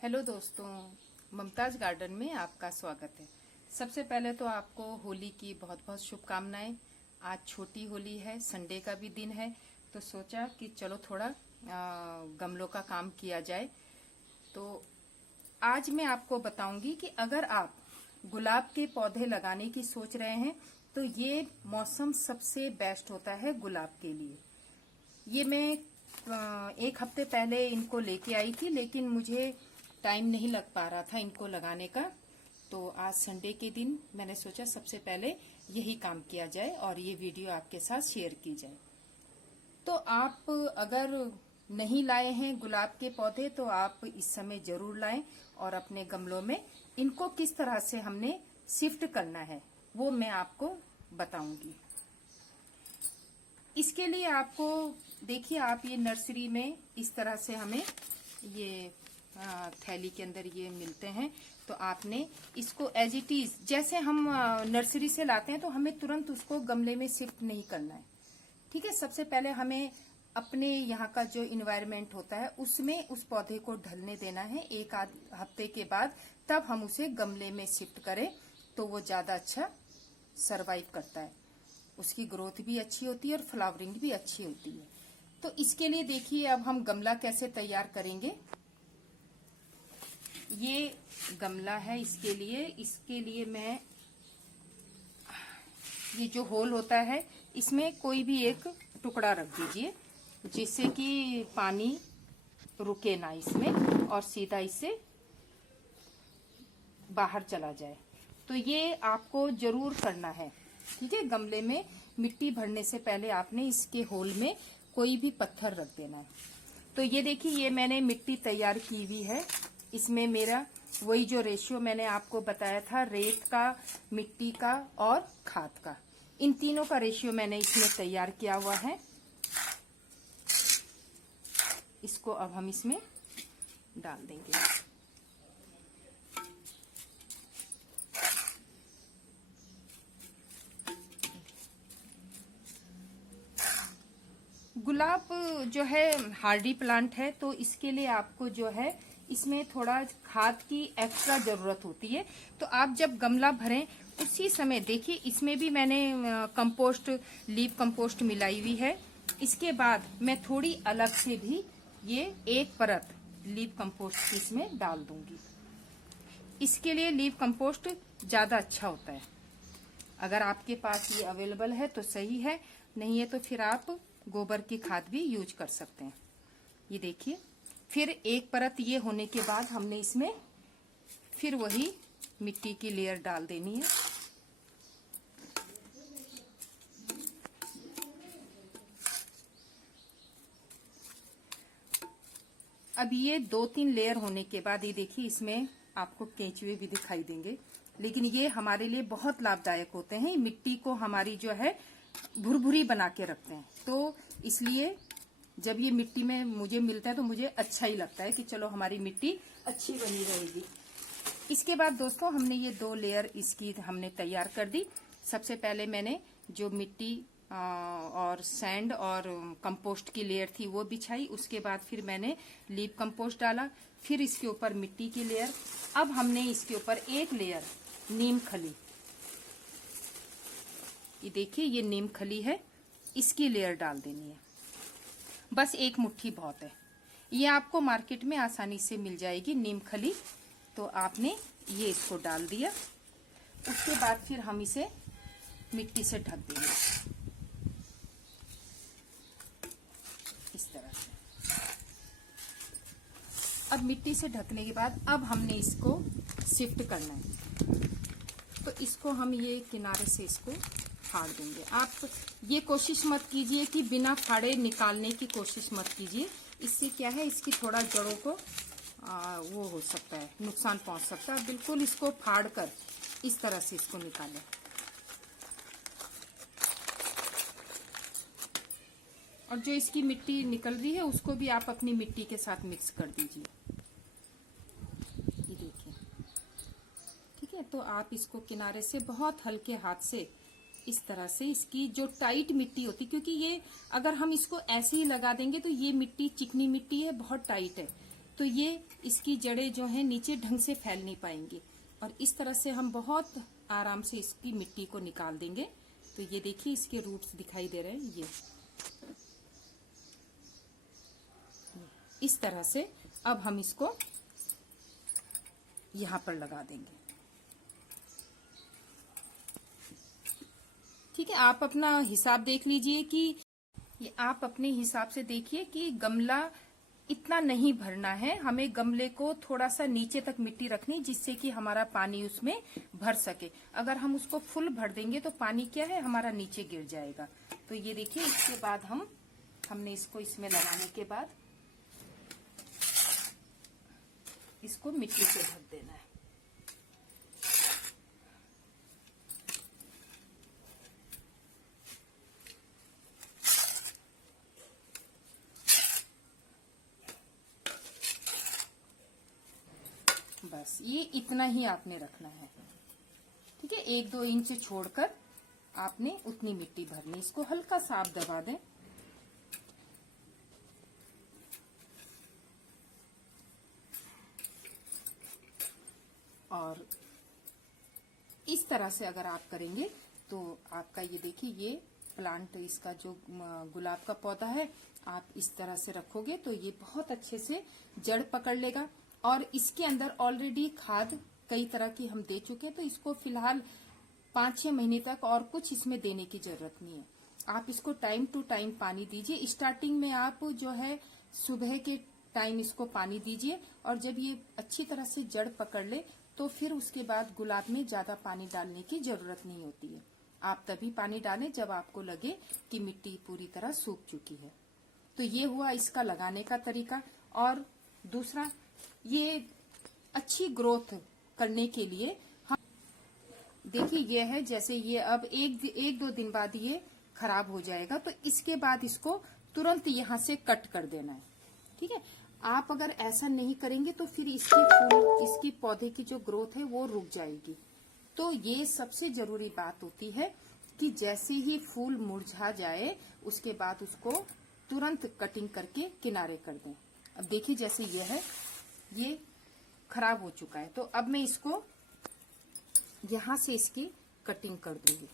Hello दोस्तों, Mumtaz garden में आपका स्वागत है। सबसे पहले तो आपको होली की बहुत बहुत शुभकामनाएं। आज छोटी होली है, संडे का भी दिन है, तो सोचा कि चलो थोड़ा गमलों का काम किया जाए। तो आज मैं आपको बताऊंगी कि अगर आप गुलाब के पौधे लगाने की सोच रहे हैं तो ये मौसम सबसे बेस्ट होता है गुलाब के लिए। ये मैं एक हफ्ते पहले इनको लेके आई थी, लेकिन मुझे टाइम नहीं लग पा रहा था इनको लगाने का। तो आज संडे के दिन मैंने सोचा सबसे पहले यही काम किया जाए और ये वीडियो आपके साथ शेयर की जाए। तो आप अगर नहीं लाए हैं गुलाब के पौधे तो आप इस समय जरूर लाएं और अपने गमलों में इनको किस तरह से हमने शिफ्ट करना है वो मैं आपको बताऊंगी। इसके लिए आपको देखिए, आप ये नर्सरी में इस तरह से हमें ये थैली के अंदर ये मिलते हैं। तो आपने इसको एज इट इज जैसे हम नर्सरी से लाते हैं तो हमें तुरंत उसको गमले में शिफ्ट नहीं करना है। ठीक है, सबसे पहले हमें अपने यहाँ का जो इन्वायरमेंट होता है उसमें उस पौधे को ढलने देना है। एक आध हफ्ते के बाद तब हम उसे गमले में शिफ्ट करें तो वो ज्यादा अच्छा सरवाइव करता है, उसकी ग्रोथ भी अच्छी होती है और फ्लावरिंग भी अच्छी होती है। तो इसके लिए देखिए अब हम गमला कैसे तैयार करेंगे। ये गमला है, इसके लिए मैं ये जो होल होता है इसमें कोई भी एक टुकड़ा रख दीजिए जिससे कि पानी रुके ना इसमें और सीधा इससे बाहर चला जाए। तो ये आपको जरूर करना है। ठीक है, गमले में मिट्टी भरने से पहले आपने इसके होल में कोई भी पत्थर रख देना है। तो ये देखिए, ये मैंने मिट्टी तैयार की हुई है। इसमें मेरा वही जो रेशियो मैंने आपको बताया था, रेत का, मिट्टी का और खाद का, इन तीनों का रेशियो मैंने इसमें तैयार किया हुआ है। इसको अब हम इसमें डाल देंगे। गुलाब जो है हार्डी प्लांट है, तो इसके लिए आपको जो है इसमें थोड़ा खाद की एक्स्ट्रा जरूरत होती है। तो आप जब गमला भरें उसी समय देखिए, इसमें भी मैंने कंपोस्ट, लीफ कंपोस्ट मिलाई हुई है। इसके बाद मैं थोड़ी अलग से भी ये एक परत लीफ कंपोस्ट इसमें डाल दूंगी। इसके लिए लीफ कंपोस्ट ज्यादा अच्छा होता है। अगर आपके पास ये अवेलेबल है तो सही है, नहीं है तो फिर आप गोबर की खाद भी यूज कर सकते हैं। ये देखिए, फिर एक परत ये होने के बाद हमने इसमें फिर वही मिट्टी की लेयर डाल देनी है। अब ये 2-3 लेयर होने के बाद ये देखिए, इसमें आपको केंचुए भी दिखाई देंगे, लेकिन ये हमारे लिए बहुत लाभदायक होते हैं। मिट्टी को हमारी जो है भुरभुरी बना के रखते हैं। तो इसलिए जब ये मिट्टी में मुझे मिलता है तो मुझे अच्छा ही लगता है कि चलो हमारी मिट्टी अच्छी बनी रहेगी। इसके बाद दोस्तों हमने ये 2 लेयर इसकी हमने तैयार कर दी। सबसे पहले मैंने जो मिट्टी और सैंड और कंपोस्ट की लेयर थी वो बिछाई। उसके बाद फिर मैंने लीफ कंपोस्ट डाला, फिर इसके ऊपर मिट्टी की लेयर। अब हमने इसके ऊपर एक लेयर नीम खली, ये देखिए ये नीम खली है, इसकी लेयर डाल देनी है। बस एक मुट्ठी बहुत है, ये आपको मार्केट में आसानी से मिल जाएगी नीम खली। तो आपने ये इसको डाल दिया। उसके बाद फिर हम इसे मिट्टी से ढक देंगे इस तरह से। अब मिट्टी से ढकने के बाद अब हमने इसको शिफ्ट करना है। तो इसको हम ये किनारे से इसको फाड़ देंगे। आप ये कोशिश मत कीजिए कि बिना फाड़े निकालने की कोशिश मत कीजिए। इससे क्या है, इसकी थोड़ा जड़ों को वो हो सकता है, नुकसान पहुंच सकता है। बिल्कुल इसको फाड़ कर इस तरह से इसको निकालें। और जो इसकी मिट्टी निकल रही है उसको भी आप अपनी मिट्टी के साथ मिक्स कर दीजिए। ये देखिए, ठीक है। तो आप इसको किनारे से बहुत हल्के हाथ से इस तरह से, इसकी जो टाइट मिट्टी होती, क्योंकि ये अगर हम इसको ऐसे ही लगा देंगे तो ये मिट्टी चिकनी मिट्टी है, बहुत टाइट है। तो ये इसकी जड़ें जो हैं नीचे ढंग से फैल नहीं पाएंगी। और इस तरह से हम बहुत आराम से इसकी मिट्टी को निकाल देंगे। तो ये देखिए इसके रूट्स दिखाई दे रहे हैं। ये इस तरह से अब हम इसको यहां पर लगा देंगे। ठीक है, आप अपना हिसाब देख लीजिए कि ये आप अपने हिसाब से देखिए कि गमला इतना नहीं भरना है, हमें गमले को थोड़ा सा नीचे तक मिट्टी रखनी, जिससे कि हमारा पानी उसमें भर सके। अगर हम उसको फुल भर देंगे तो पानी क्या है हमारा नीचे गिर जाएगा। तो ये देखिए इसके बाद हमने इसको इसमें लगाने के बाद इसको मिट्टी से ढक देना है। बस ये इतना ही आपने रखना है। ठीक है, 1-2 इंच छोड़कर आपने उतनी मिट्टी भरनी। इसको हल्का सा आप दबा दें। और इस तरह से अगर आप करेंगे तो आपका ये देखिए ये प्लांट, इसका जो गुलाब का पौधा है, आप इस तरह से रखोगे तो ये बहुत अच्छे से जड़ पकड़ लेगा। और इसके अंदर ऑलरेडी खाद कई तरह की हम दे चुके हैं, तो इसको फिलहाल 5-6 महीने तक और कुछ इसमें देने की जरूरत नहीं है। आप इसको टाइम टू टाइम पानी दीजिए। स्टार्टिंग में आप जो है सुबह के टाइम इसको पानी दीजिए, और जब ये अच्छी तरह से जड़ पकड़ ले तो फिर उसके बाद गुलाब में ज्यादा पानी डालने की जरूरत नहीं होती है। आप तभी पानी डालें जब आपको लगे कि मिट्टी पूरी तरह सूख चुकी है। तो ये हुआ इसका लगाने का तरीका। और दूसरा, ये अच्छी ग्रोथ करने के लिए हम देखिए ये है, जैसे ये अब एक दो दिन बाद ये खराब हो जाएगा, तो इसके बाद इसको तुरंत यहाँ से कट कर देना है। ठीक है, आप अगर ऐसा नहीं करेंगे तो फिर इसकी पौधे की जो ग्रोथ है वो रुक जाएगी। तो ये सबसे जरूरी बात होती है कि जैसे ही फूल मुरझा जाए उसके बाद उसको तुरंत कटिंग करके किनारे कर दें। अब देखिए जैसे ये है, ये खराब हो चुका है, तो अब मैं इसको यहां से इसकी कटिंग कर दूंगी।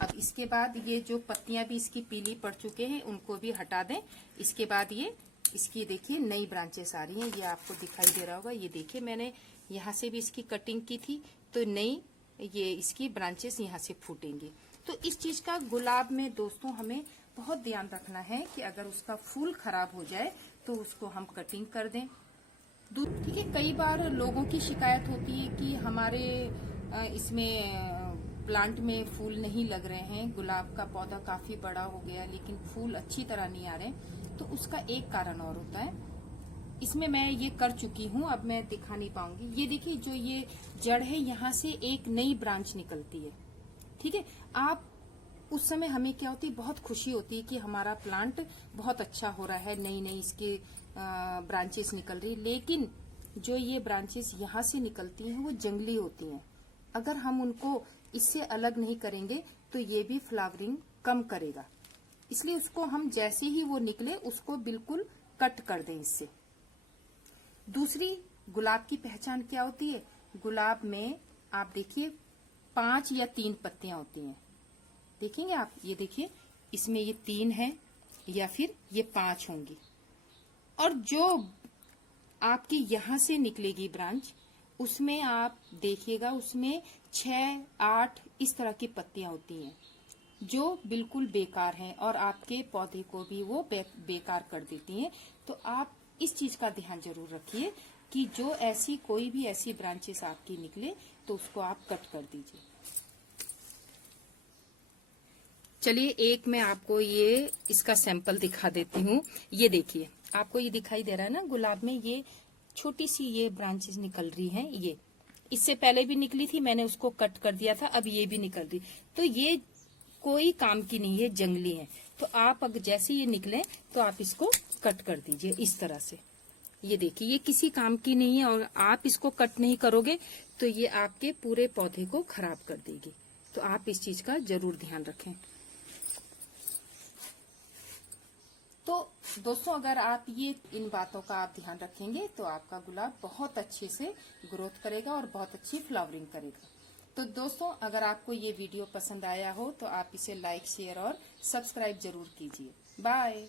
अब इसके बाद ये जो पत्तियां भी इसकी पीली पड़ चुके हैं उनको भी हटा दें। इसके बाद ये इसकी देखिए नई ब्रांचेस आ रही हैं, ये आपको दिखाई दे रहा होगा। ये देखिए मैंने यहाँ से भी इसकी कटिंग की थी, तो नई ये इसकी ब्रांचेस यहाँ से फूटेंगी। तो इस चीज का गुलाब में दोस्तों हमें बहुत ध्यान रखना है कि अगर उसका फूल खराब हो जाए तो उसको हम कटिंग कर दें। ठीक है, कई बार लोगों की शिकायत होती है कि हमारे इसमें प्लांट में फूल नहीं लग रहे हैं, गुलाब का पौधा काफी बड़ा हो गया लेकिन फूल अच्छी तरह नहीं आ रहे। तो उसका एक कारण और होता है, इसमें मैं ये कर चुकी हूँ, अब मैं दिखा नहीं पाऊंगी। ये देखिए जो ये जड़ है यहाँ से एक नई ब्रांच निकलती है। ठीक है, आप उस समय हमें क्या होती है, बहुत खुशी होती है कि हमारा प्लांट बहुत अच्छा हो रहा है, नई नई इसके ब्रांचेस निकल रही। लेकिन जो ये ब्रांचेस यहाँ से निकलती हैं वो जंगली होती हैं। अगर हम उनको इससे अलग नहीं करेंगे तो ये भी फ्लावरिंग कम करेगा। इसलिए उसको हम जैसे ही वो निकले उसको बिल्कुल कट कर दें इससे। दूसरी, गुलाब की पहचान क्या होती है, गुलाब में आप देखिए 5 या 3 पत्तियां होती हैं। देखेंगे आप, ये देखिए इसमें ये 3 है या फिर ये 5 होंगी। और जो आपकी यहां से निकलेगी ब्रांच, उसमें आप देखिएगा उसमें 6-8 इस तरह की पत्तियां होती हैं जो बिल्कुल बेकार हैं और आपके पौधे को भी वो बेकार कर देती हैं। तो आप इस चीज का ध्यान जरूर रखिए कि जो ऐसी कोई भी ऐसी ब्रांचेस आपकी निकले तो उसको आप कट कर दीजिए। चलिए एक मैं आपको ये इसका सैंपल दिखा देती हूँ। ये देखिए, आपको ये दिखाई दे रहा है ना, गुलाब में ये छोटी सी ये ब्रांचेस निकल रही हैं। ये इससे पहले भी निकली थी, मैंने उसको कट कर दिया था, अब ये भी निकल रही। तो ये कोई काम की नहीं है, जंगली है। तो आप अगर जैसे ये निकले तो आप इसको कट कर दीजिए इस तरह से। ये देखिए ये किसी काम की नहीं है, और आप इसको कट नहीं करोगे तो ये आपके पूरे पौधे को खराब कर देगी। तो आप इस चीज का जरूर ध्यान रखें। तो दोस्तों अगर आप ये इन बातों का आप ध्यान रखेंगे तो आपका गुलाब बहुत अच्छे से ग्रोथ करेगा और बहुत अच्छी फ्लावरिंग करेगा। तो दोस्तों अगर आपको ये वीडियो पसंद आया हो तो आप इसे लाइक शेयर और सब्सक्राइब जरूर कीजिए। बाय।